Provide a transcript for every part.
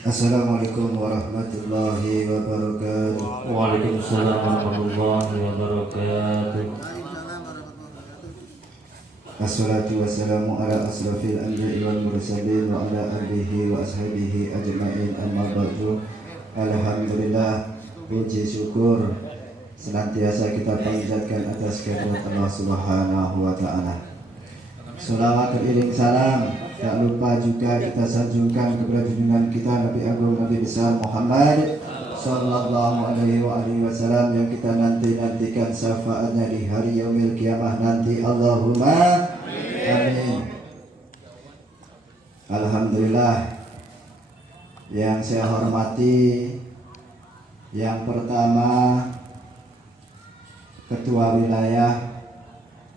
Assalamualaikum warahmatullahi wabarakatuh. Waalaikumsalam warahmatullahi wabarakatuh. Assalatu wassalamu ala asrafil anbiya'i wal mursalin wa ala alihi wa ashabihi ajma'in, amma ba'du. Alhamdulillah, puji syukur senantiasa kita panjatkan atas kehadirat Allah Subhanahu wa taala. Salawat beriring salam tak lupa juga kita sanjungkan kepada junjungan kita Nabi Agung Nabi besar Muhammad sallallahu alaihi wasallam yang kita nantikan syafaatnya di hari yaumil kiamah nanti. Allahumma amin. Alhamdulillah, yang saya hormati yang pertama Ketua Wilayah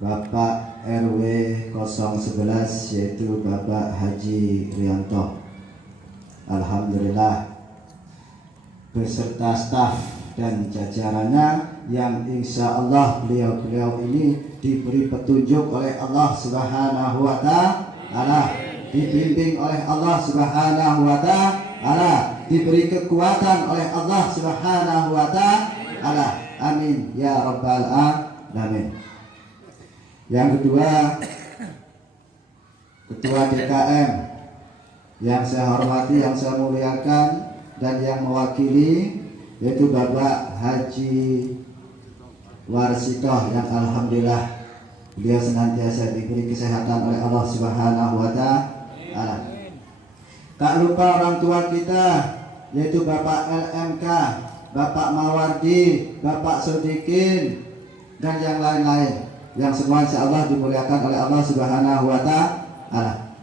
Bapak RW 011 yaitu Bapak Haji Rianto. Alhamdulillah, beserta staf dan jajarannya yang insya Allah beliau ini diberi petunjuk oleh Allah Subhanahu wa ta'ala, dibimbing oleh Allah Subhanahu wa ta'ala, diberi kekuatan oleh Allah Subhanahu wa ta'ala. Amin ya rabbal alamin. Yang kedua, Ketua DKM yang saya hormati, yang saya muliakan dan yang mewakili, yaitu Bapak Haji Warsitoh yang alhamdulillah beliau senantiasa diberi kesehatan oleh Allah Subhanahu wa ta'ala. Tak lupa orang tua kita, yaitu Bapak LMK, Bapak Mawardi, Bapak Sodikin dan yang lain-lain, yang semua insyaallah dimuliakan oleh Allah Subhanahu wa ta'ala.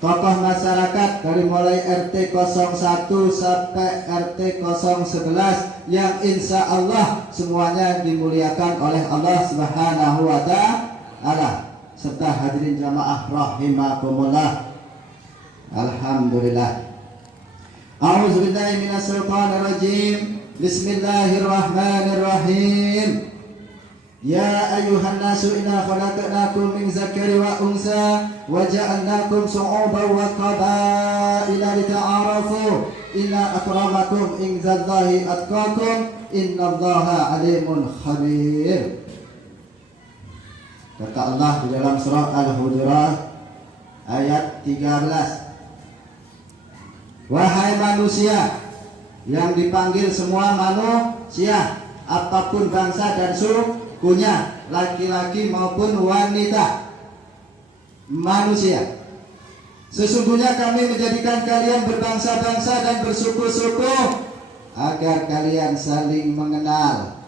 Tokoh masyarakat dari mulai RT 01 sampai RT 011 yang insya Allah semuanya dimuliakan oleh Allah Subhanahu wa ta'ala, serta hadirin jamaah rahimakumullah. Alhamdulillah. A'udzubillahi minasyaitonirrajim. Bismillahirrahmanirrahim. Ya ayuhan nasu inna khalaqnakum min zakari wa unsa wa ja'alnakum syu'uban wa qabaila lita'arafu inna akramakum indallahi atqakum innallaha alimun khabir. Kata Allah di dalam surah Al-Hujurat ayat 13, wahai manusia yang dipanggil semua manusia, apapun bangsa dan sukunya, laki-laki maupun wanita, manusia, sesungguhnya kami menjadikan kalian berbangsa-bangsa dan bersuku-suku agar kalian saling mengenal,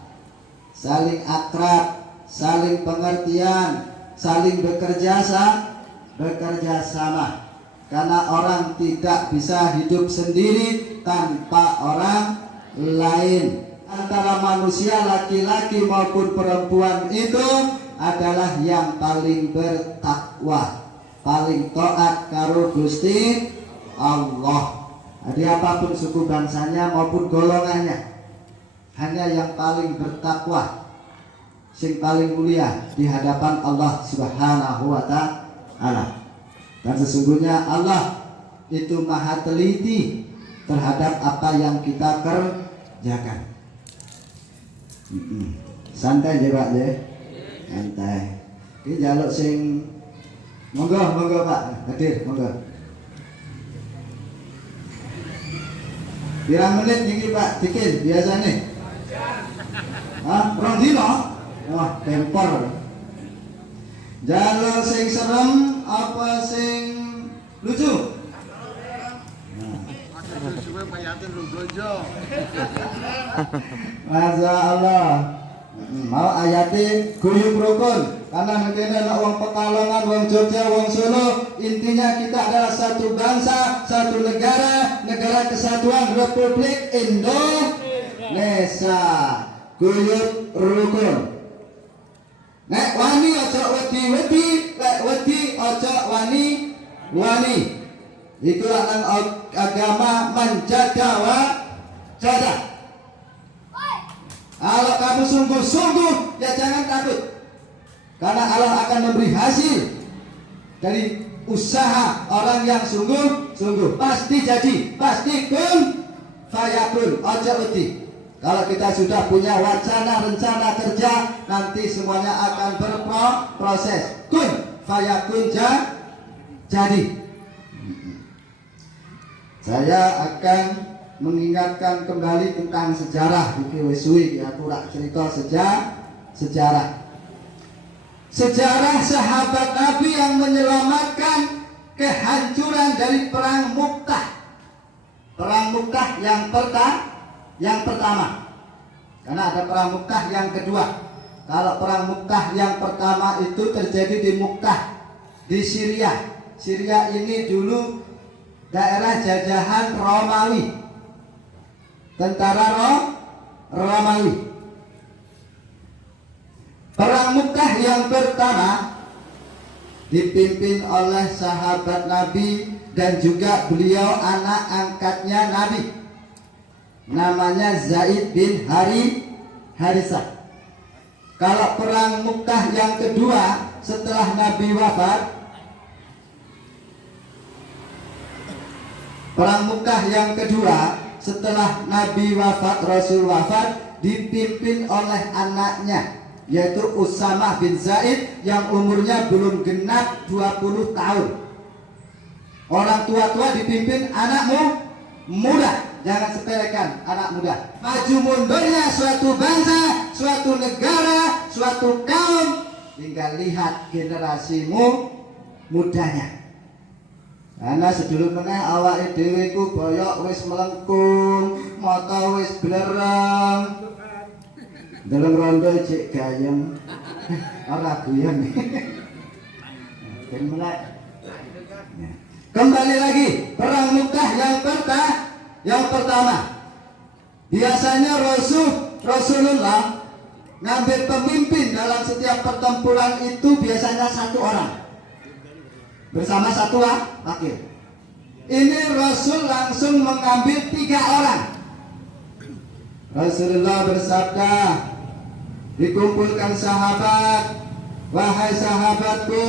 saling akrab, saling pengertian, saling bekerja sama. Karena orang tidak bisa hidup sendiri tanpa orang lain. Antara manusia laki-laki maupun perempuan itu adalah yang paling bertakwa, paling taat karo Gusti Allah. Jadi apapun suku bangsanya maupun golongannya, hanya yang paling bertakwa, sing paling mulia di hadapan Allah Subhanahu wa ta'ala. Dan sesungguhnya Allah itu maha teliti terhadap apa yang kita kerjakan. Santai aja Pak ya, santai. Ini jaluk sing monggo Pak hadir, monggo. Pirang menit niki Pak Dikin biasane? Rong dino? Wah, tempor. Jaluk sing serem apa sing lucu? Masya Allah. Mau ayati guyub rukun. Karena negara anak wong Pekalongan, wong Jogja, wong Solo, intinya kita adalah satu bangsa, satu negara, negara kesatuan Republik Indonesia. Guyub rukun. Nek wani ojo wedi, lek wedi ojo wani. Itulah agama menjaga wajah. Kalau kamu sungguh-sungguh, ya jangan takut, karena Allah akan memberi hasil dari usaha orang yang sungguh sungguh pasti jadi, pasti kun fayakun. Ojo wedi. Kalau kita sudah punya wacana rencana kerja, nanti semuanya akan berproses. Kun fayakun jadi. Saya akan mengingatkan kembali tentang sejarah. Iki wis suwi aku rak cerita sejarah. Sejarah sahabat Nabi yang menyelamatkan kehancuran dari perang Mu'tah. Perang Mu'tah yang pertama. Karena ada perang Mu'tah yang kedua. Kalau perang Mu'tah yang pertama itu terjadi di Mu'tah, di Syria. Syria ini dulu daerah jajahan Romawi. Tentara Romawi. Perang Mu'tah yang pertama dipimpin oleh sahabat Nabi dan juga beliau anak angkatnya Nabi, namanya Zaid bin Harisah. Kalau perang Mu'tah yang kedua setelah Nabi wafat, perang Mu'tah yang kedua setelah Nabi wafat, Rasul wafat, dipimpin oleh anaknya, yaitu Usamah bin Zaid yang umurnya belum genap 20 tahun. Orang tua-tua dipimpin anakmu muda. Jangan sepelekan anak muda. Maju mundurnya suatu bangsa, suatu negara, suatu kaum, tinggal lihat generasimu mudanya. Karena sedulur meneh awake dhewe ku boyok wis melengkung, mata wis blereng. Dalam rondo cek gayeng. Ora guyon. Kembali lagi perang Mu'tah yang pertama. Biasanya Rasulullah ngambil pemimpin dalam setiap pertempuran itu biasanya satu orang bersama satu wakil. Ini Rasul langsung mengambil 3 orang. Rasulullah bersabda, dikumpulkan sahabat, wahai sahabatku,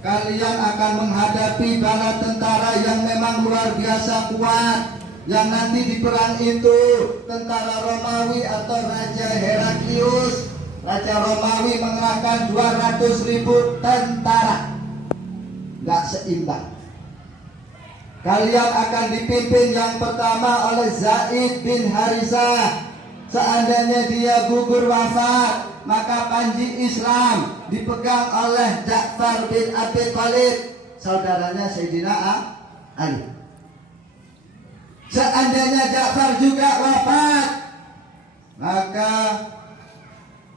kalian akan menghadapi bala tentara yang memang luar biasa kuat, yang nanti di perang itu tentara Romawi atau Raja Heraklius, Raja Romawi mengerahkan 200.000 tentara. Gak seimbang. Kalian akan dipimpin yang pertama oleh Zaid bin Harisah. Seandainya dia gugur wafat, maka panji Islam dipegang oleh Ja'far bin Abi Thalib, saudaranya Sayyidina Ali. Seandainya Ja'far juga wafat, maka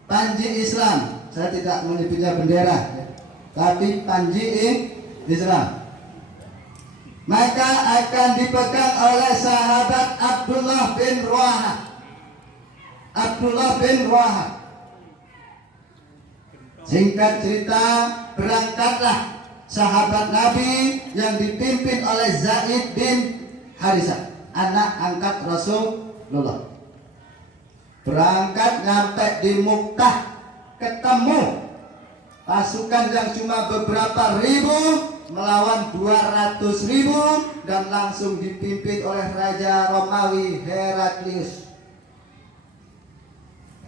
panji Islam, saya tidak menyebutnya bendera, tapi panji Islam, maka akan dipegang oleh sahabat Abdullah bin Rawaha. Singkat cerita, berangkatlah sahabat Nabi yang dipimpin oleh Zaid bin Harisah, anak angkat Rasulullah. Berangkat nyampe di Mu'tah, ketemu pasukan yang cuma beberapa ribu melawan 200.000 dan langsung dipimpin oleh Raja Romawi Heraklius.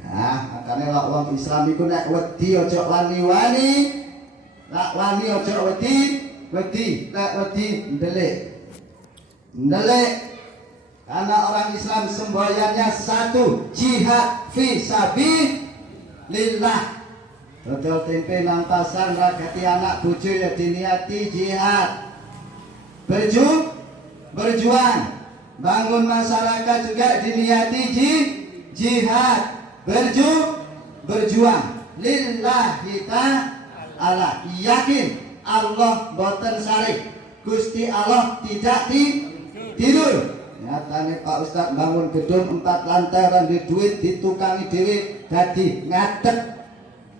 Nah, makanya lak wong Islam iku nek wedi aja wani-wani, lak wani aja wedi, nek wedi ndelik. Karena orang Islam semboyannya satu, jihad fi sabilillah. Dodol tempe nang pasar ragati anak bojo ya diniati jihad. Berjuang. Bangun masyarakat juga diniati jihad. Berjuang lillahi ta'ala. Yakin Allah boten sarih. Gusti Allah tidak tidur. Nyatane Pak Ustaz bangun gedung 4 lantai orang di duit ditukangi dhewe dadi ngadeg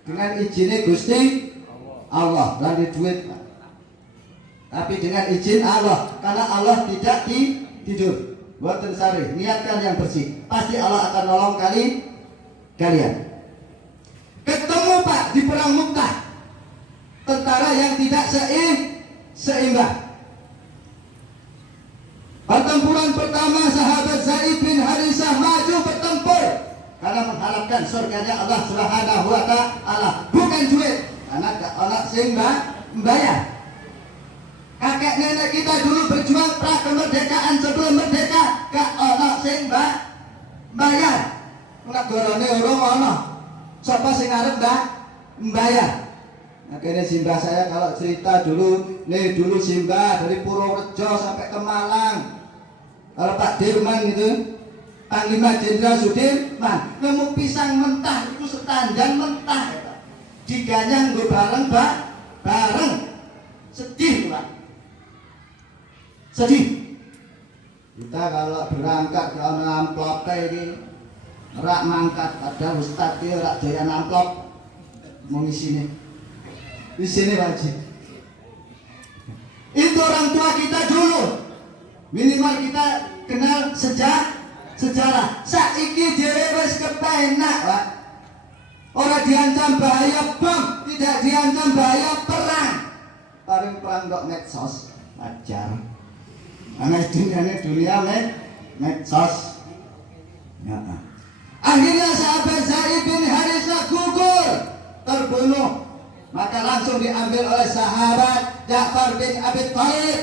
dengan izinnya Gusti Allah dan di duit, tapi dengan izin Allah, karena Allah tidak tidur. Boten sarih, niatkan yang bersih, pasti Allah akan nolong kalian. Ketemu Pak di perang Mu'tah, tentara yang tidak seimbang. Pertempuran pertama sahabat Zaid bin Harisah maju bertempur karena mengharapkan surganya Allah Subhanahu wa taala, bukan duit. Karena gak orang sing membayar. Kakek nenek kita dulu berjuang pra kemerdekaan, sebelum merdeka gak orang sing bayar. Negarane urung ana. Sapa sing arep membayar? Akhirnya Simbah saya kalau cerita dulu, dulu Simbah dari Purworejo sampai ke Malang. Kalau Pak Dirman itu, Panglima Jenderal Sudirman, nemu pisang mentah itu setandan mentah, diganyang gue bareng, sedih Pak, sedih. Kita kalau berangkat ke amplop ini, rak mangkat, ada ustadz dia rak jaya amplop, mau ngisi di sini Pak Haji. Itu orang tua kita dulu, minimal kita kenal sejarah. Saiki dhewe wis kepenak, Pak. Ora diancam bahaya bom, tidak diancam bahaya perang. Paling perang kok medsos, ajar. Ana dunia medsos. Ya. Akhirnya sahabat Zaid bin Harisah gugur, terbunuh. Maka langsung diambil oleh sahabat Ja'far bin Abi Thalib.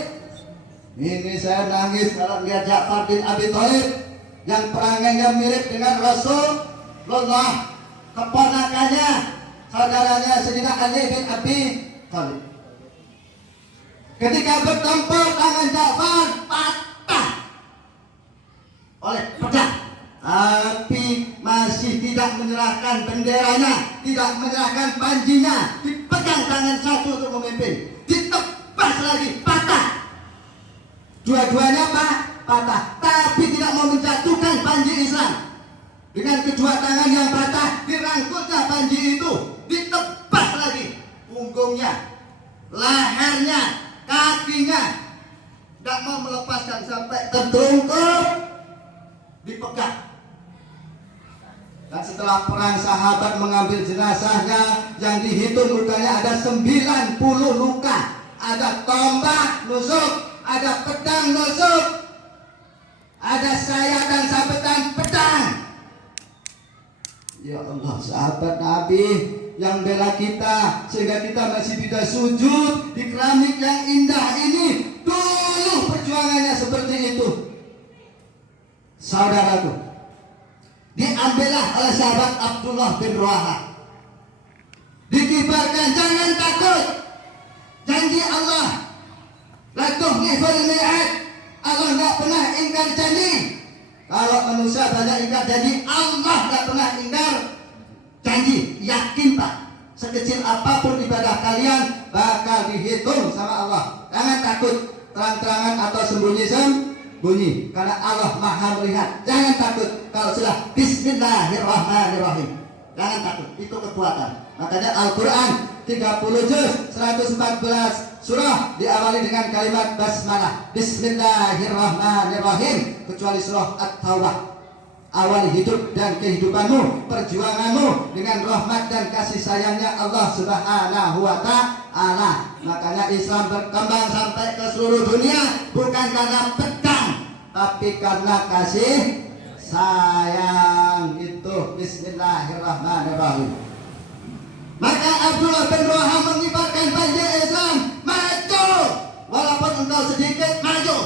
Ini saya nangis kalau lihat Ja'far bin Abi Thalib yang perangainya mirip dengan Rasulullah, keponakannya, saudaranya Sayyidina Ali bin Abi Thalib. Ketika bertempur, tangan Ja'far patah oleh pedang, tapi masih tidak menyerahkan benderanya, tidak menyerahkan panjinya, dipegang tangan satu untuk memimpin, ditebas lagi, patah. Dua-duanya patah, tapi tidak mau menjatuhkan panji Islam. Dengan kedua tangan yang patah, dirangkulnya panji itu, ditebas lagi punggungnya, lehernya, kakinya, tidak mau melepaskan sampai tertungkul, dipegang. Dan setelah perang sahabat mengambil jenazahnya, yang dihitung lukanya ada 90 luka. Ada tombak nusuk, ada pedang nusuk, ada sayatan sabetan pedang. Ya Allah, sahabat Nabi yang bela kita sehingga kita masih bisa sujud di keramik yang indah ini. Dulu perjuangannya seperti itu. Saudaraku, diambillah oleh sahabat Abdullah bin Rawaha, dikibarkan, jangan takut, janji Allah la tukhliful mi'ad, Allah tidak pernah ingkar janji. Kalau manusia banyak ingkar janji, Allah tidak pernah ingkar janji. Yakin Pak, sekecil apapun ibadah kalian bakal dihitung sama Allah. Jangan takut, terang-terangan atau sembunyi-sembunyi, karena Allah maha melihat. Jangan takut kalau sudah Bismillahirrahmanirrahim, jangan takut, itu kekuatan. Makanya Al-Quran 30 juz 114 surah diawali dengan kalimat basmalah, Bismillahirrahmanirrahim, kecuali surah At-Taubah. Awali hidup dan kehidupanmu, perjuanganmu dengan rahmat dan kasih sayangnya Allah Subhanahu wa ta'ala. Makanya Islam berkembang sampai ke seluruh dunia bukan karena pedang, tapi karena kasih sayang. Itu Bismillahirrahmanirrahim. Maka Abdullah bin Rawaha mengibarkan banjer Islam, maju, walaupun engkau sedikit, maju.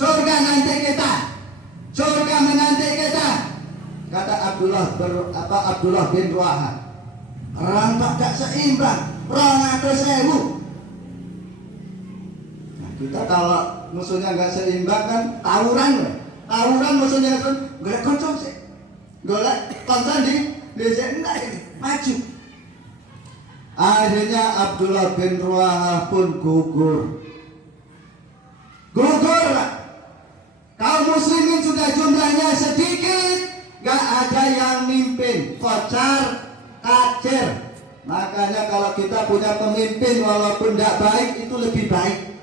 Surga nanti kita, surga menanti kita. Kata Abdullah bin Rawaha, rampak gak seimbang, 200.000. Nah, kita kalau musuhnya gak seimbang kan tawuran musuhnya kan golek konco sih, golek konco di enggak ini, maju. Akhirnya Abdullah bin Rawaha pun gugur Pak. Kaum muslimin sudah jumlahnya sedikit, gak ada yang mimpin, kocar kacir. Makanya kalau kita punya pemimpin walaupun tidak baik, itu lebih baik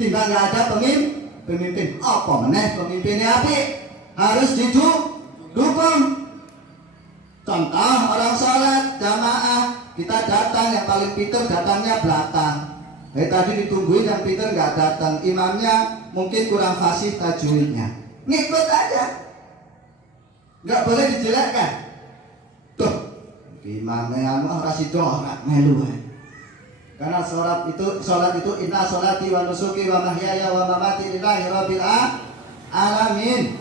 timbang gak ada pemimpin. Apa meneh pemimpinnya apik, harus didukung. Contoh orang sholat jamaah, kita datang yang paling pintar datangnya belakang, Tadi ditungguin yang pinter nggak datang, imamnya mungkin kurang fasih tajwidnya, ngikut aja, nggak boleh dijelekkan. Tuh, imamnya rasih doa nggak melu. Karena sholat itu inna sholati wa nusuki wa mahyaya wa mamati lillahi rabbil alamin.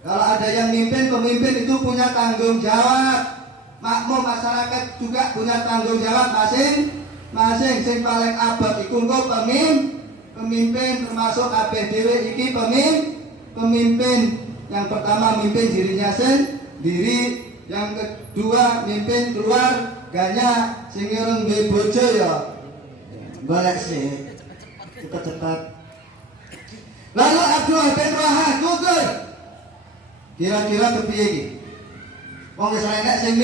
Kalau ada yang mimpin, pemimpin itu punya tanggung jawab. Makmum masyarakat juga punya tanggung jawab masing-masing. Sing paling abot iku engko pemimpin termasuk kabeh dhewe iki pemimpin. Yang pertama mimpin dirinya sendiri, yang kedua mimpin keluarganya. Sing urung duwe bojo ya golek sih cepat-cepat. Lalu Abdullah bin Rawaha gugur. Kira-kira kepiye iki? Wong wis enek sing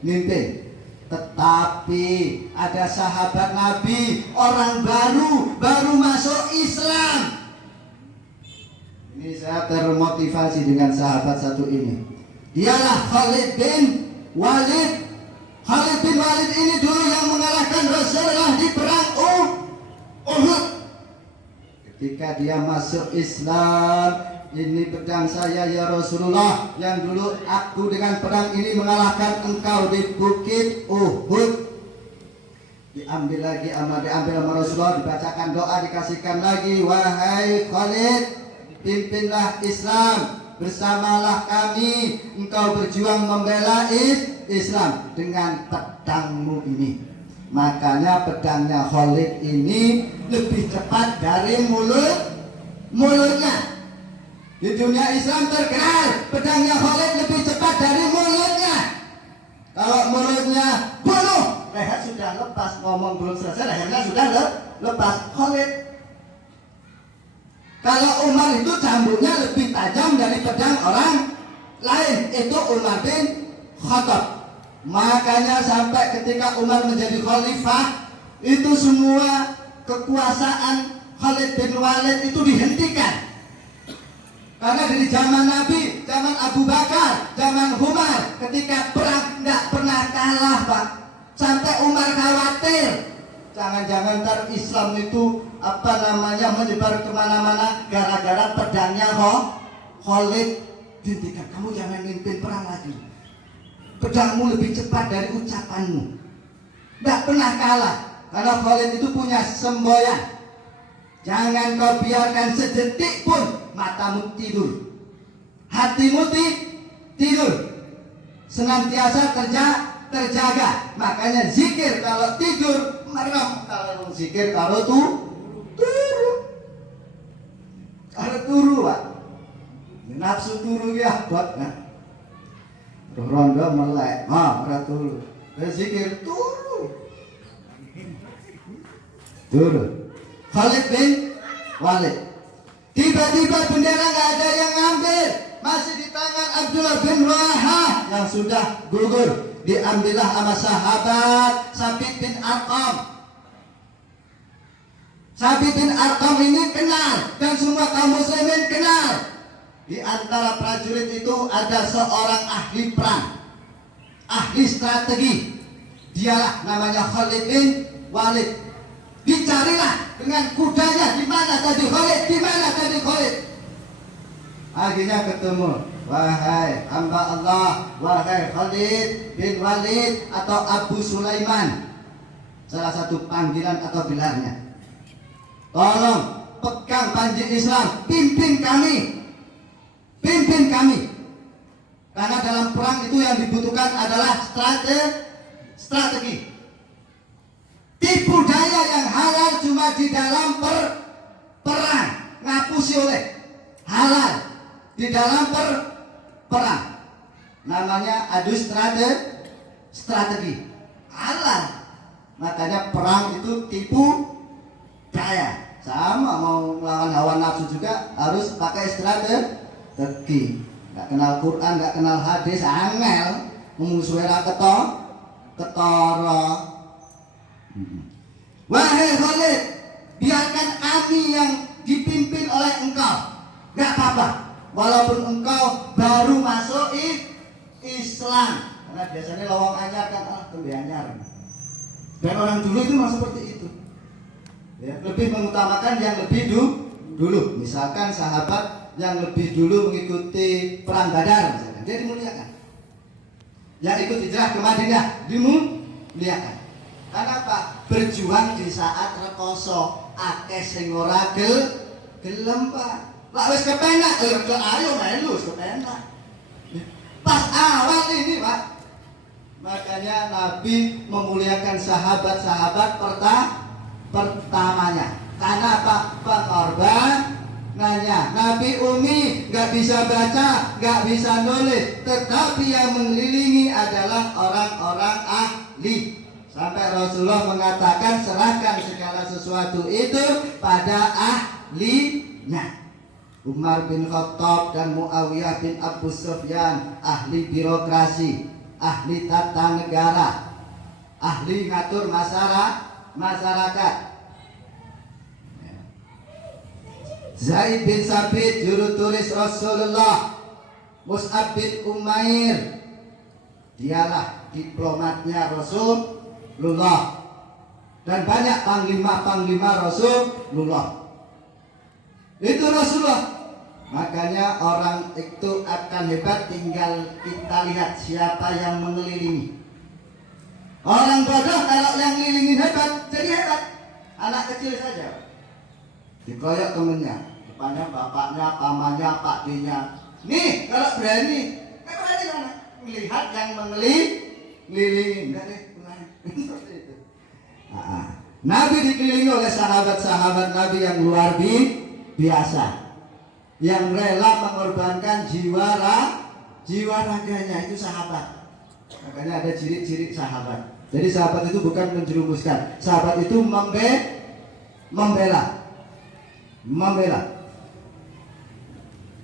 mimpin. Tetapi ada sahabat Nabi, orang baru masuk Islam. Ini saya termotivasi dengan sahabat satu ini. Dialah Khalid bin Walid. Khalid bin Walid ini dulu yang mengalahkan Rasulullah di perang Uhud. Ketika dia masuk Islam, ini pedang saya ya Rasulullah, yang dulu aku dengan pedang ini mengalahkan engkau di bukit Uhud. Diambil sama Rasulullah, dibacakan doa, dikasihkan lagi, wahai Khalid, pimpinlah Islam, bersamalah kami, engkau berjuang membela Islam dengan pedangmu ini. Makanya pedangnya Khalid ini lebih cepat dari mulutnya. Di dunia Islam terkenal pedangnya Khalid lebih cepat dari mulutnya. Kalau mulutnya bunuh, leher sudah lepas, ngomong belum selesai lehernya sudah lepas. Khalid. Kalau Umar itu cambuknya lebih tajam dari pedang orang lain, itu Umar bin Khattab. Makanya sampai ketika Umar menjadi khalifah, itu semua kekuasaan Khalid bin Walid itu dihentikan. Karena dari zaman Nabi, zaman Abu Bakar, zaman Umar, ketika perang tidak pernah kalah, Pak. Sampai Umar khawatir, jangan-jangan ntar Islam itu menyebar kemana-mana gara-gara pedangnya Khalid. Dihentikan, kamu jangan mimpin perang lagi. Pedangmu lebih cepat dari ucapanmu. Tidak pernah kalah. Karena Khalid itu punya semboyan. Jangan kau biarkan sedetik pun matamu tidur, hatimu tidur, senantiasa terjaga. Makanya zikir kalau tidur merem, kalau zikir kalau turu. Kalau turu, Pak, nafsu turu ya buat rondo melek, turu. Berzikir turu. Khalid bin Walid. Tiba-tiba bendera nggak ada yang ngambil, masih di tangan Abdullah bin Rawaha yang sudah gugur. Diambillah sama sahabat Sabit bin Arqam. Sabit bin Arqam ini kenal dan semua kaum muslimin kenal. Di antara prajurit itu ada seorang ahli perang, ahli strategi. Dialah namanya Khalid bin Walid. Dicarilah dengan kudanya, di mana tadi Khalid, di mana tadi Khalid. Akhirnya ketemu, wahai hamba Allah, wahai Khalid bin Walid atau Abu Sulaiman, salah satu panggilan atau gelarnya. Tolong pegang panji Islam, pimpin kami, pimpin kami. Karena dalam perang itu yang dibutuhkan adalah strategi. Tipu daya yang halal cuma di dalam perang, ngapusi oleh halal di dalam perang. Namanya adu strategi halal. Makanya perang itu tipu daya. Sama mau melawan hawa nafsu juga harus pakai strategi. Nggak kenal Quran, nggak kenal hadis, angel memusuhera ketara. Wahai Khalid, biarkan kami yang dipimpin oleh engkau. Gak apa-apa, walaupun engkau baru masuk Islam. Karena biasanya lawang anyar kan, tembe anyar. Dan orang dulu itu memang seperti itu. Ya, lebih mengutamakan yang lebih dulu. Misalkan sahabat yang lebih dulu mengikuti perang Badar, misalkan, dia dimuliakan. Yang ikut hijrah ke Madinah dimuliakan. Karena apa? Berjuang di saat rekoso, akeh sing ora gelem Pak. Lah wis kepenak, ayo melu wis kepenak. Pas awal ini Pak. Makanya Nabi memuliakan sahabat-sahabat pertamanya. Karena apa? Pengorban nanya, Nabi Umi nggak bisa baca, nggak bisa nulis, tetapi yang mengelilingi adalah orang-orang ahli. Sampai Rasulullah mengatakan serahkan segala sesuatu itu pada ahlinya. Umar bin Khattab dan Muawiyah bin Abu Sufyan ahli birokrasi, ahli tata negara, ahli ngatur masyarakat. Zaid bin Sabit juru tulis Rasulullah, Mus'ab bin Umair dialah diplomatnya Rasulullah, dan banyak panglima-panglima Rasulullah. Itu Rasulullah. Makanya orang itu akan hebat tinggal kita lihat siapa yang mengelilingi. Orang bodoh kalau yang ngelilingin hebat jadi hebat. Anak kecil saja dikoyok temennya, depannya bapaknya, pamannya, Pak D-nya. Nih kalau berani mana? Melihat yang mengelilingi. Nabi dikelilingi oleh sahabat-sahabat Nabi yang luar biasa, yang rela mengorbankan jiwa raganya. Itu sahabat. Makanya ada ciri-ciri sahabat. Jadi sahabat itu bukan menjerumuskan, sahabat itu membela.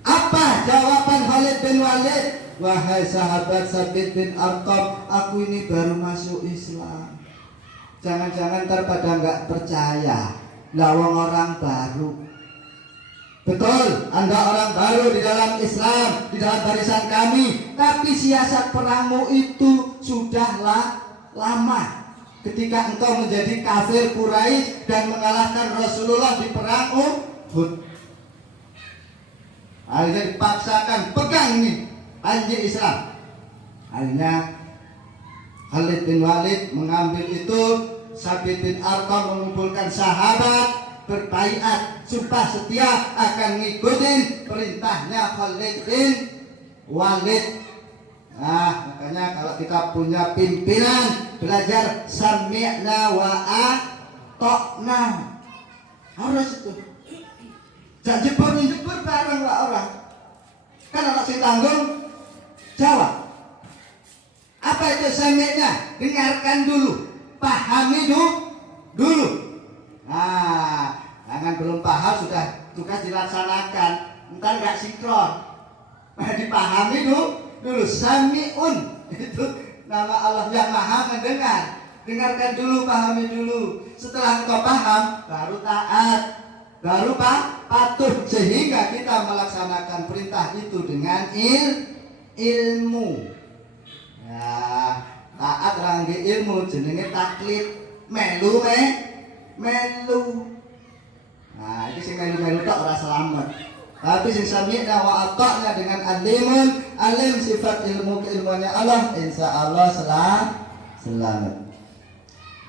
Apa jawaban Khalid bin Walid? Wahai sahabat Sabit bin Arqam, aku ini baru masuk Islam. Jangan-jangan ntar pada nggak percaya, lawang orang baru. Betul, Anda orang baru di dalam Islam, di dalam barisan kami. Tapi siasat perangmu itu sudahlah lama. Ketika engkau menjadi kafir Quraisy dan mengalahkan Rasulullah di perang Uhud, akhirnya dipaksakan pegang nih panji Islam. Akhirnya Khalid bin Walid mengambil itu. Sabit bin Arqam mengumpulkan sahabat, berbaiat, sumpah setia akan ngikutin perintahnya Khalid bin Walid. Nah, makanya kalau kita punya pimpinan, belajar sami'na wa ata'na. Harus itu. Jangan jebur bareng lah orang. Kan anak si tanggung jawab. Apa itu sami'na? Dengarkan dulu, pahami dulu. Nah, jangan belum paham sudah tugas dilaksanakan, entar nggak sinkron. Dipahami dulu sami'un, itu nama Allah yang maha mendengar. Dengarkan dulu, pahami dulu. Setelah engkau paham, baru taat, baru patuh, sehingga kita melaksanakan perintah itu dengan ilmu. Ya, taat rangge ilmu jenenge taklid, melu. Nah, itu sing melu tok ora selamat. Tapi sing sami'na wa ata'na dengan alim sifat ilmu keilmuannya Allah, insya Allah selamat.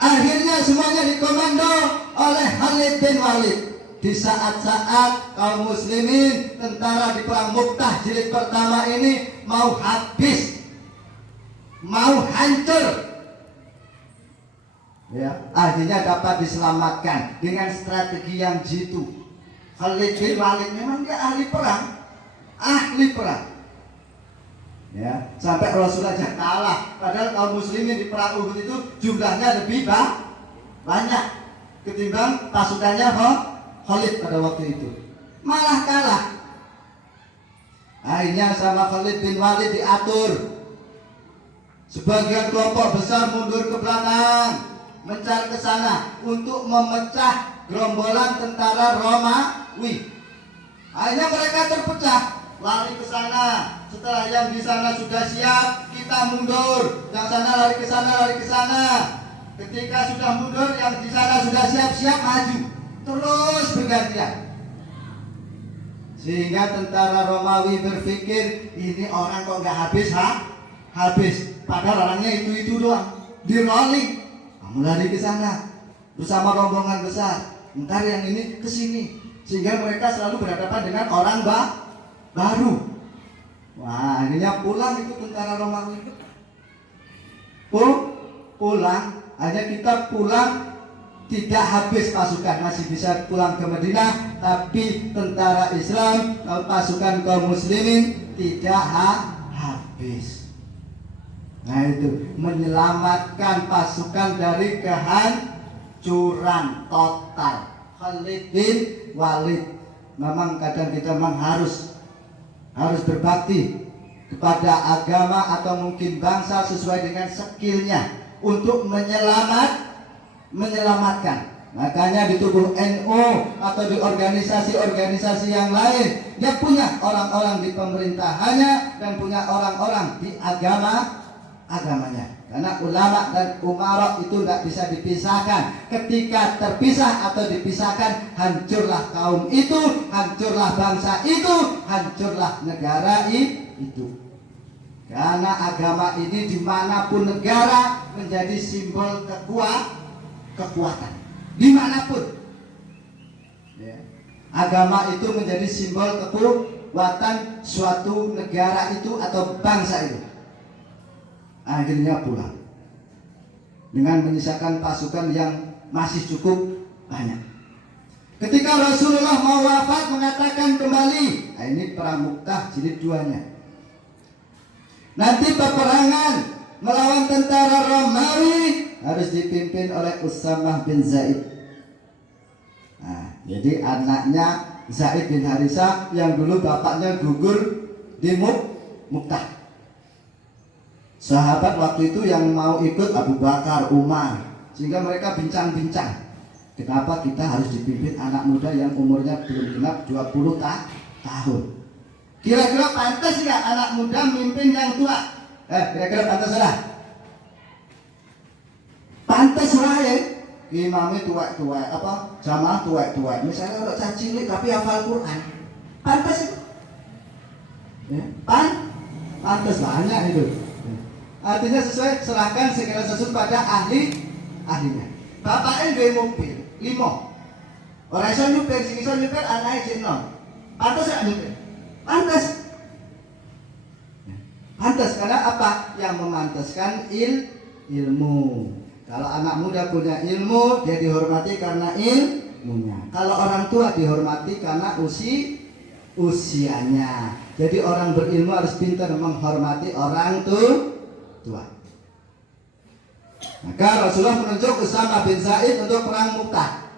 Akhirnya semuanya dikomando oleh Khalid bin Walid. Di saat-saat kaum muslimin, tentara di perang Mu'tah jilid pertama ini mau habis, mau hancur. Ya, akhirnya dapat diselamatkan dengan strategi yang jitu. Khalid bin Walid memang dia ahli perang. Ya, sampai Rasulullah aja kalah. Padahal kaum muslimin di perang Uhud itu jumlahnya lebih banyak ketimbang pasukannya Khalid pada waktu itu. Malah kalah. Akhirnya sama Khalid bin Walid diatur. Sebagian kelompok besar mundur ke belakang, mencar ke sana untuk memecah gerombolan tentara Romawi. Akhirnya mereka terpecah, lari ke sana. Setelah yang di sana sudah siap, kita mundur. Yang sana lari ke sana. Ketika sudah mundur, yang di sana sudah siap-siap maju. terus bergantian. Sehingga tentara Romawi berpikir ini orang kok nggak habis. Padahal orangnya itu doang. Di rolling, kamu lari ke sana bersama rombongan besar. Ntar yang ini ke sini. Sehingga mereka selalu berhadapan dengan orang baru. Wah, akhirnya pulang itu tentara Romawi. Pulang, hanya kita pulang tidak habis pasukan, masih bisa pulang ke Madinah, tapi tentara Islam, pasukan kaum muslimin tidak habis. Nah itu menyelamatkan pasukan dari kehancuran total. Khalid bin Walid. Memang kadang kita memang harus berbakti kepada agama atau mungkin bangsa sesuai dengan skillnya untuk menyelamatkan. Makanya di tubuh NU atau di organisasi-organisasi yang lain, dia punya orang-orang di pemerintahannya dan punya orang-orang di agamanya. Karena ulama dan umara itu tidak bisa dipisahkan. Ketika terpisah atau dipisahkan, hancurlah kaum itu, hancurlah bangsa itu, hancurlah negara itu. Karena agama ini dimanapun negara menjadi simbol kekuatan. Dimanapun ya. Agama itu menjadi simbol kekuatan suatu negara itu atau bangsa itu. Akhirnya pulang dengan menyisakan pasukan yang masih cukup banyak. Ketika Rasulullah mau wafat mengatakan kembali, nah ini perang Mu'tah jilid 2-nya. Nanti peperangan melawan tentara Romawi harus dipimpin oleh Usamah bin Zaid. Nah, jadi anaknya Zaid bin Harisah yang dulu bapaknya gugur di Mu'tah. Sahabat waktu itu yang mau ikut Abu Bakar, Umar, sehingga mereka bincang-bincang, kenapa kita harus dipimpin anak muda yang umurnya belum genap 20 tahun. Kira-kira pantas nggak anak muda mimpin yang tua? Kira-kira pantas nggak? Pantas wae. Imamnya tua-tua, jamaah tua-tua. Misalnya orang cacilik tapi hafal Quran, pantas itu? Ya, pantas banyak itu. Artinya sesuai, serahkan segala sesuatu pada ahlinya. Bapaknya dua mobil, 5. Orang iso nyupir, sing iso nyupir anaknya jenong. Pantas gak nyupir? Pantas. Pantas karena apa? Yang memantaskan ilmu. Kalau anak muda punya ilmu, dia dihormati karena ilmunya. Kalau orang tua dihormati karena usianya. Jadi orang berilmu harus pintar menghormati orang tua. Maka Rasulullah menunjuk Usamah bin Zaid untuk perang Mu'tah.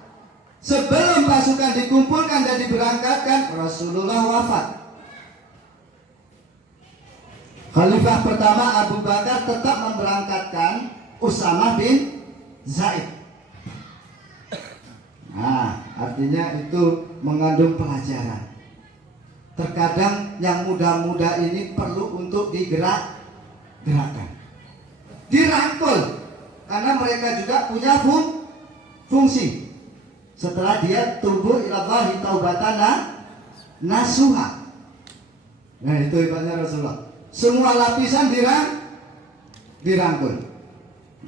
Sebelum pasukan dikumpulkan dan diberangkatkan, Rasulullah wafat. Khalifah pertama Abu Bakar tetap memberangkatkan Usamah bin Zaid. Nah, artinya itu mengandung pelajaran. Terkadang yang muda-muda ini perlu untuk digerakkan, dirangkul, karena mereka juga punya fungsi. Setelah dia tumbuh ilallahi taubatan nasuha. Nah itu hebatnya Rasulullah. Semua lapisan dirangkul.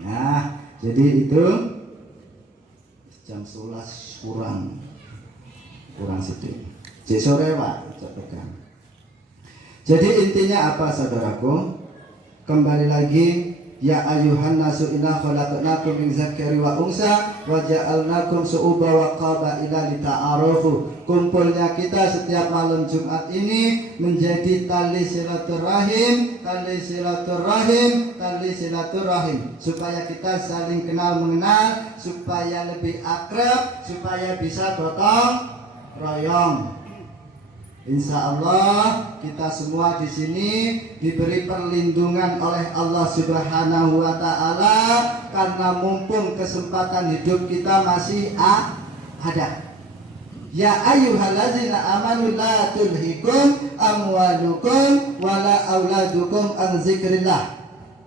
Nah jadi itu jam 11 kurang sedikit. Cek sore Pak, pegang. Jadi intinya apa saudaraku? Kembali lagi, ya ayuhan nasu inna khalaqnakum min dzakari wa unsa wa ja'alnakum syu'uban wa qabaila lita'arafu. Kumpulnya kita setiap malam Jumat ini menjadi tali silaturahim, supaya kita saling kenal mengenal, supaya lebih akrab, supaya bisa gotong royong. Insya Allah kita semua di sini diberi perlindungan oleh Allah Subhanahu wa Ta'ala, karena mumpung kesempatan hidup kita masih ada. Ya ayyuhallazina amanu la tulhikum amwalukum wala auladukum an zikrillah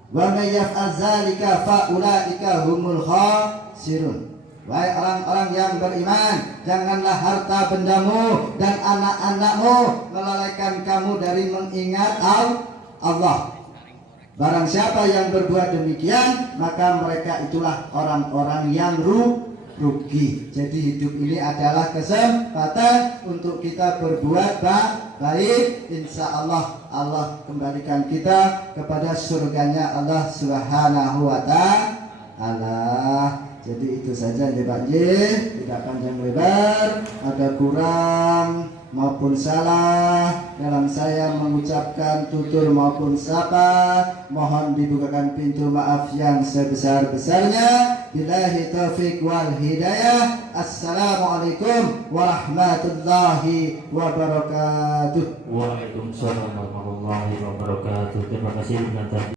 wa may yaf'al dzalika fa ulaika humul khasirun. Wahai orang-orang yang beriman, janganlah harta bendamu dan anak-anakmu melalaikan kamu dari mengingat Allah. Barang siapa yang berbuat demikian, maka mereka itulah orang-orang yang rugi. Jadi hidup ini adalah kesempatan untuk kita berbuat baik. Insya Allah Allah kembalikan kita kepada surganya Allah Subhanahu wa ta'ala. Jadi itu saja ya Pak J, tidak panjang lebar, ada kurang maupun salah dalam saya mengucapkan tutur maupun sapa, mohon dibukakan pintu maaf yang sebesar-besarnya. Billahi taufik wal hidayah. Assalamualaikum warahmatullahi wabarakatuh. Waalaikumsalam warahmatullahi wabarakatuh. Terima kasih dengan